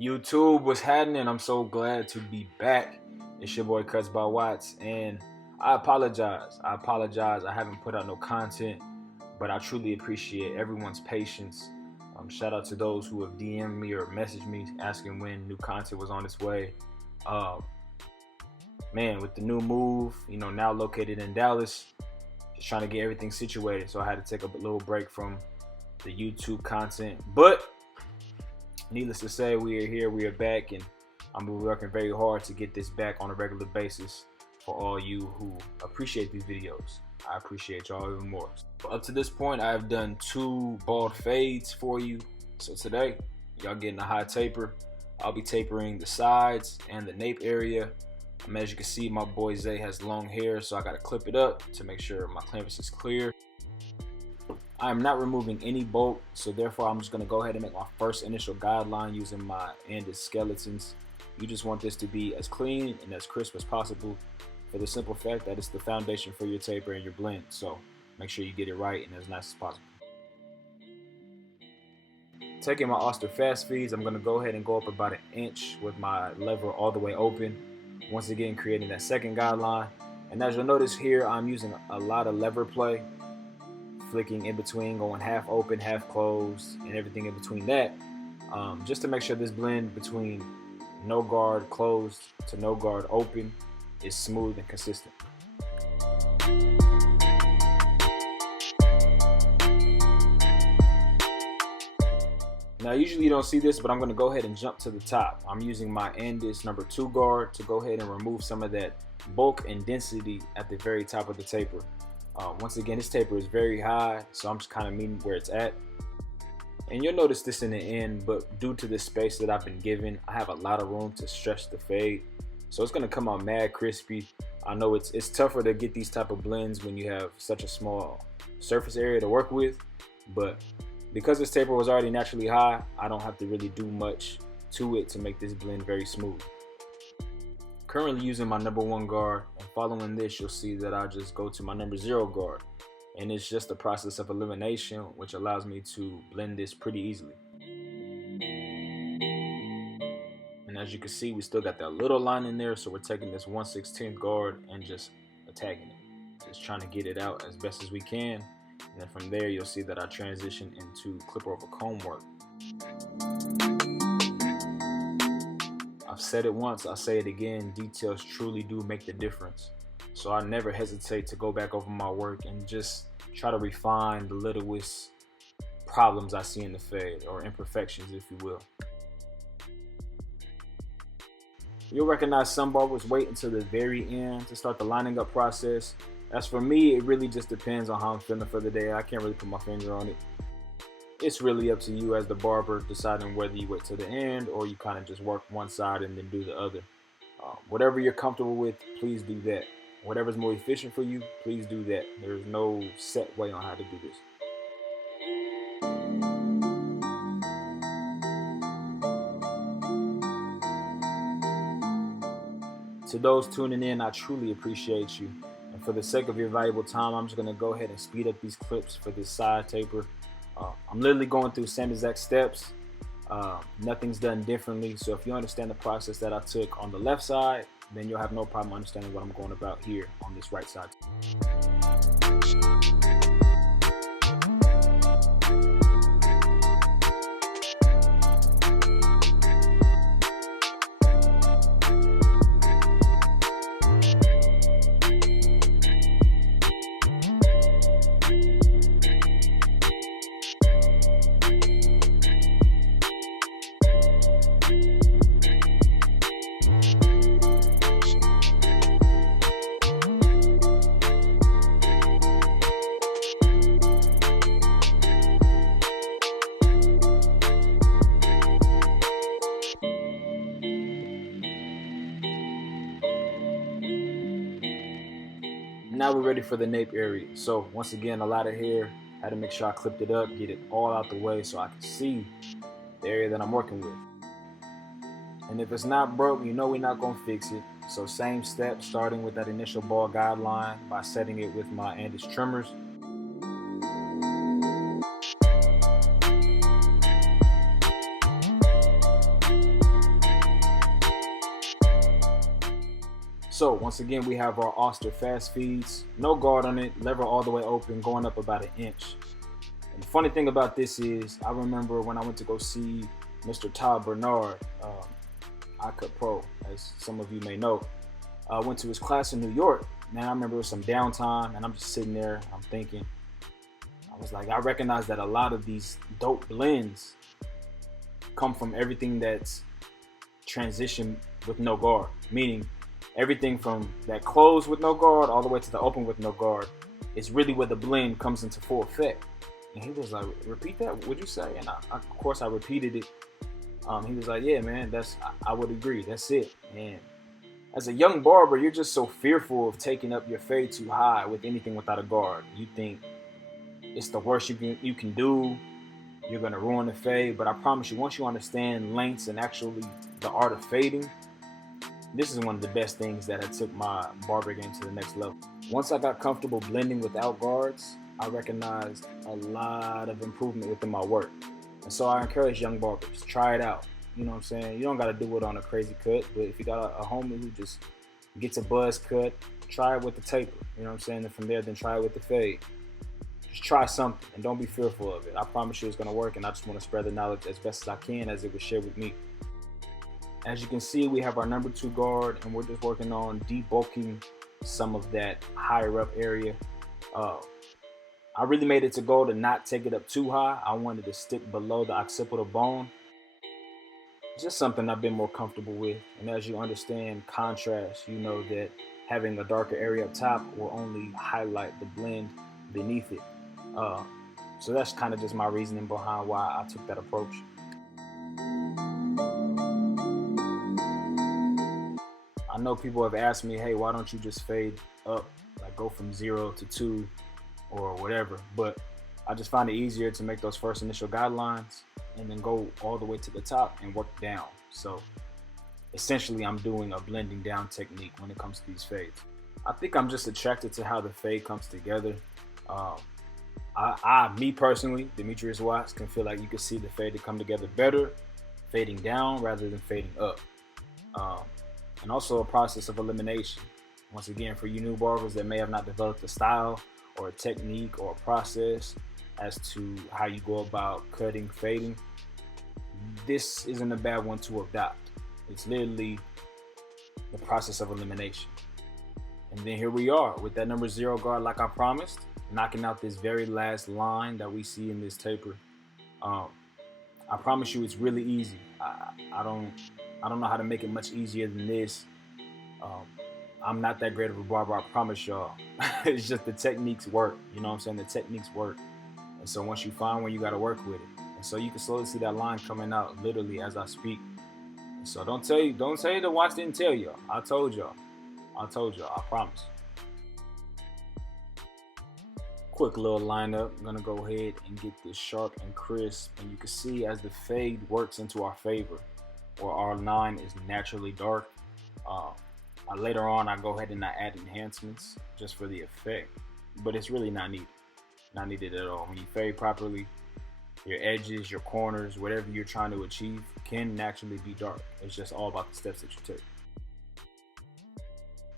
YouTube, what's happening? I'm so glad to be back. It's your boy CUTSBYWATTS, and I apologize. I haven't put out no content, but I truly appreciate everyone's patience. Shout out to those who have DM'd me or messaged me asking when new content was on its way. Man, with the new move, now located in Dallas, just trying to get everything situated. So I had to take a little break from the YouTube content, but needless to say, we are here, we are back, and I'm working very hard to get this back on a regular basis for all you who appreciate these videos. I appreciate y'all even more. Up to this point, I've done 2 bald fades for you. So today, y'all getting a high taper. I'll be tapering the sides and the nape area. As you can see, my boy Zay has long hair, so I gotta clip it up to make sure my canvas is clear. I'm not removing any bulk, so therefore I'm just going to go ahead and make my first initial guideline using my Andis skeletons. You just want this to be as clean and as crisp as possible for the simple fact that it's the foundation for your taper and your blend. So make sure you get it right and as nice as possible. Taking my Oster fast feeds, I'm going to go ahead and go up about 1 inch with my lever all the way open. Once again, creating that second guideline. And as you'll notice here, I'm using a lot of lever play. Flicking in between, going half open, half closed, and everything in between that, just to make sure this blend between no guard closed to no guard open is smooth and consistent. Now usually you don't see this, but I'm going to go ahead and jump to the top. I'm using my Andis number 2 guard to go ahead and remove some of that bulk and density at the very top of the taper. Once again, this taper is very high, so I'm just kind of meeting where it's at. And you'll notice this in the end, but due to the space that I've been given, I have a lot of room to stretch the fade. So it's going to come out mad crispy. I know it's tougher to get these type of blends when you have such a small surface area to work with, but because this taper was already naturally high, I don't have to really do much to it to make this blend very smooth. Currently using my number 1 guard, and following this you'll see that I just go to my number 0 guard, and it's just a process of elimination which allows me to blend this pretty easily. And as you can see, we still got that little line in there, so we're taking this 1/16 guard and just attacking it, just trying to get it out as best as we can. And then from there you'll see that I transition into clipper over comb work. I've said it once, I'll say it again, details truly do make the difference. So I never hesitate to go back over my work and just try to refine the littlest problems I see in the fade, or imperfections if you will. You'll recognize some barbers wait until the very end to start the lining up process. As for me, it really just depends on how I'm feeling for the day. I can't really put my finger on it. It's really up to you as the barber deciding whether you wait till the end or you kind of just work one side and then do the other. Whatever you're comfortable with, please do that. Whatever's more efficient for you, please do that. There's no set way on how to do this. To those tuning in, I truly appreciate you. And for the sake of your valuable time, I'm just going to go ahead and speed up these clips for this side taper. I'm literally going through the same exact steps. Nothing's done differently. So if you understand the process that I took on the left side, then you'll have no problem understanding what I'm going about here on this right side. Now we're ready for the nape area. So once again, a lot of hair. I had to make sure I clipped it up, get it all out the way so I can see the area that I'm working with. And if it's not broke, you know we're not gonna fix it. So same step, starting with that initial ball guideline by setting it with my Andis trimmers. So once again, we have our Oster fast feeds, no guard on it, lever all the way open, going up about 1 inch. And the funny thing about this is, I remember when I went to go see Mr. Todd Bernard, iCut Pro, as some of you may know. I went to his class in New York. Man, I remember it was some downtime, and I'm just sitting there, I'm thinking, I was like, I recognize that a lot of these dope blends come from everything that's transitioned with no guard, meaning everything from that close with no guard all the way to the open with no guard is really where the blend comes into full effect. And he was like, repeat that, what'd you say? And of course I repeated it. He was like, yeah, man, I would agree, that's it. And as a young barber, you're just so fearful of taking up your fade too high with anything without a guard. You think it's the worst you can do. You're gonna ruin the fade, but I promise you, once you understand lengths and actually the art of fading, this is one of the best things that had took my barber game to the next level. Once I got comfortable blending without guards, I recognized a lot of improvement within my work. And so I encourage young barbers, try it out. You know what I'm saying? You don't gotta do it on a crazy cut, but if you got a homie who just gets a buzz cut, try it with the taper. You know what I'm saying? And from there, then try it with the fade. Just try something and don't be fearful of it. I promise you it's gonna work, and I just wanna spread the knowledge as best as I can as it was shared with me. As you can see, we have our number 2 guard, and we're just working on debulking some of that higher up area. I really made it to goal to not take it up too high. I wanted to stick below the occipital bone. Just something I've been more comfortable with. And as you understand contrast, you know that having a darker area up top will only highlight the blend beneath it. So that's kind of just my reasoning behind why I took that approach. I know people have asked me, hey, why don't you just fade up, like go from 0 to 2 or whatever, but I just find it easier to make those first initial guidelines and then go all the way to the top and work down. So essentially I'm doing a blending down technique when it comes to these fades. I think I'm just attracted to how the fade comes together. Me personally, Demetrius Watts, can feel like you can see the fade to come together better fading down rather than fading up. And also a process of elimination. Once again, for you new barbers that may have not developed a style or a technique or a process as to how you go about cutting, fading, this isn't a bad one to adopt. It's literally the process of elimination. And then here we are with that number 0 guard, like I promised, knocking out this very last line that we see in this taper. I promise you it's really easy. I don't know how to make it much easier than this. I'm not that great of a barber, I promise y'all. It's just the techniques work. You know what I'm saying? The techniques work. And so once you find one, you got to work with it. And so you can slowly see that line coming out literally as I speak. And so don't say the watch didn't tell y'all. I told y'all, I promise. Quick little lineup. I'm gonna go ahead and get this sharp and crisp. And you can see as the fade works into our favor, or our line is naturally dark. Later on, I go ahead and I add enhancements just for the effect, but it's really not needed at all. When you fade properly, your edges, your corners, whatever you're trying to achieve can naturally be dark. It's just all about the steps that you take.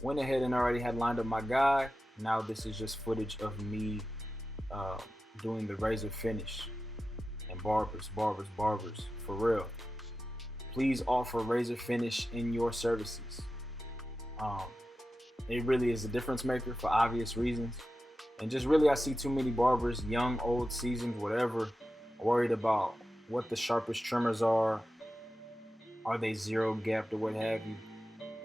Went ahead and already had lined up my guy. Now this is just footage of me doing the razor finish. And barbers, for real, please offer razor finish in your services. It really is a difference maker for obvious reasons. And just really, I see too many barbers, young, old, seasoned, whatever, worried about what the sharpest trimmers are they 0 gapped or what have you.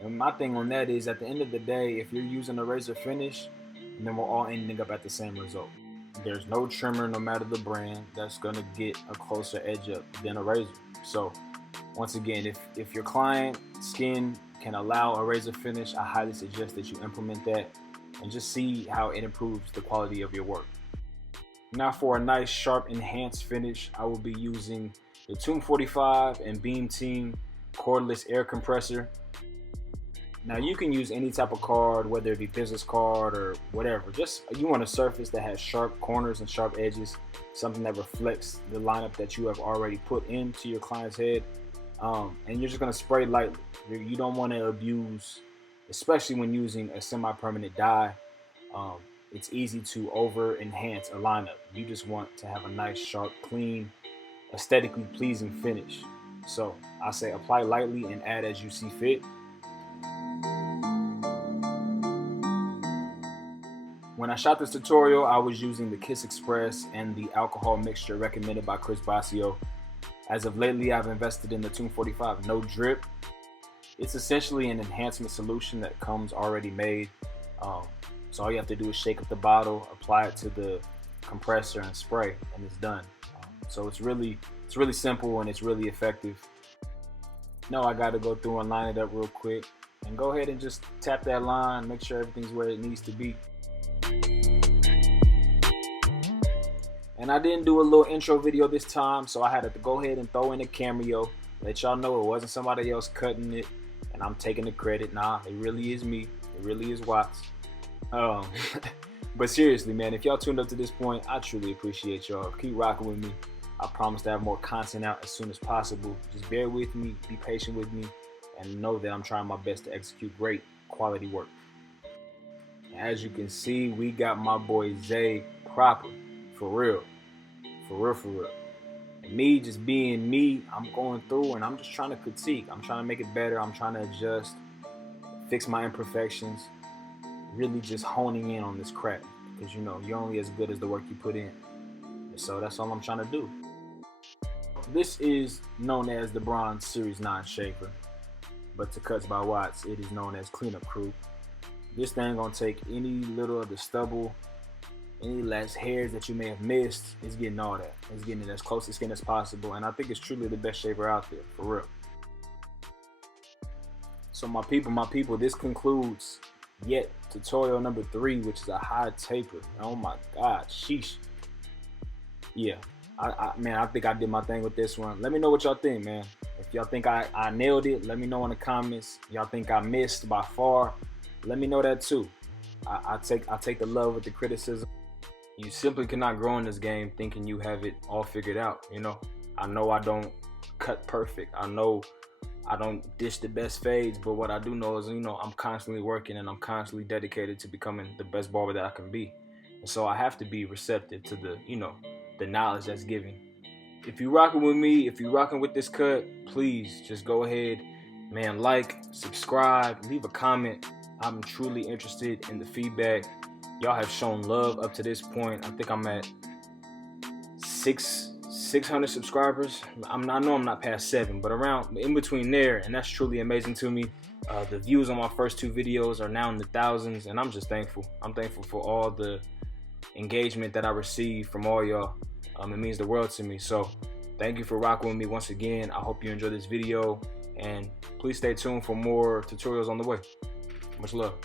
And my thing on that is, at the end of the day, if you're using a razor finish, then we're all ending up at the same result. There's no trimmer, no matter the brand, that's gonna get a closer edge up than a razor. So once again, if your client skin can allow a razor finish, I highly suggest that you implement that and just see how it improves the quality of your work. Now for a nice sharp enhanced finish, I will be using the Tomb 45 and BeamTeam Cordless Air Compressor. Now you can use any type of card, whether it be business card or whatever. Just you want a surface that has sharp corners and sharp edges, something that reflects the lineup that you have already put into your client's head. And you're just gonna spray lightly. You don't want to abuse especially when using a semi-permanent die. It's easy to over enhance a lineup. You just want to have a nice, sharp, clean, aesthetically pleasing finish. So I say apply lightly and add as you see fit. When I shot this tutorial, I was using the Kiss Express and the alcohol mixture recommended by Chris Basio. As of lately, I've invested in the Tune 45 No Drip. It's essentially an enhancement solution that comes already made. So all you have to do is shake up the bottle, apply it to the compressor, and spray, and it's done. So it's really simple and it's really effective. Now I got to go through and line it up real quick, and go ahead and just tap that line, make sure everything's where it needs to be. And I didn't do a little intro video this time, so I had to go ahead and throw in a cameo, let y'all know it wasn't somebody else cutting it and I'm taking the credit. Nah, it really is me. It really is Watts. But seriously, man, if y'all tuned up to this point, I truly appreciate y'all. Keep rocking with me. I promise to have more content out as soon as possible. Just bear with me, be patient with me, and know that I'm trying my best to execute great quality work. As you can see, we got my boy Zay proper, for real. And me just being me, I'm going through and I'm just trying to critique. I'm trying to make it better. I'm trying to adjust, fix my imperfections, really just honing in on this craft, because you know you're only as good as the work you put in. And so that's all I'm trying to do. This is known as the Bronze Series 9 shaver, but to Cuts by Watts, it is known as Cleanup Crew. This thing gonna take any little of the stubble, any last hairs that you may have missed. It's getting all that. It's getting it as close to skin as possible, and I think it's truly the best shaver out there, for real. So my people, this concludes yet tutorial number 3, which is a high taper. Oh my God, sheesh. Yeah, man, I think I did my thing with this one. Let me know what y'all think, man. If y'all think I nailed it, let me know in the comments. Y'all think I missed by far, let me know that too. I take the love with the criticism. You simply cannot grow in this game thinking you have it all figured out. You know, I know I don't cut perfect. I know I don't dish the best fades, but what I do know is, you know, I'm constantly working and I'm constantly dedicated to becoming the best barber that I can be. And so I have to be receptive to the, you know, the knowledge that's given. If you're rocking with me, if you're rocking with this cut, please just go ahead, man, like, subscribe, leave a comment. I'm truly interested in the feedback. Y'all have shown love up to this point. I think I'm at 600 subscribers. I know I'm not past 7, but around in between there, and that's truly amazing to me. The views on my first 2 videos are now in the thousands, and I'm just thankful. I'm thankful for all the engagement that I receive from all y'all. It means the world to me. So thank you for rocking with me once again. I hope you enjoyed this video, and please stay tuned for more tutorials on the way. Much love.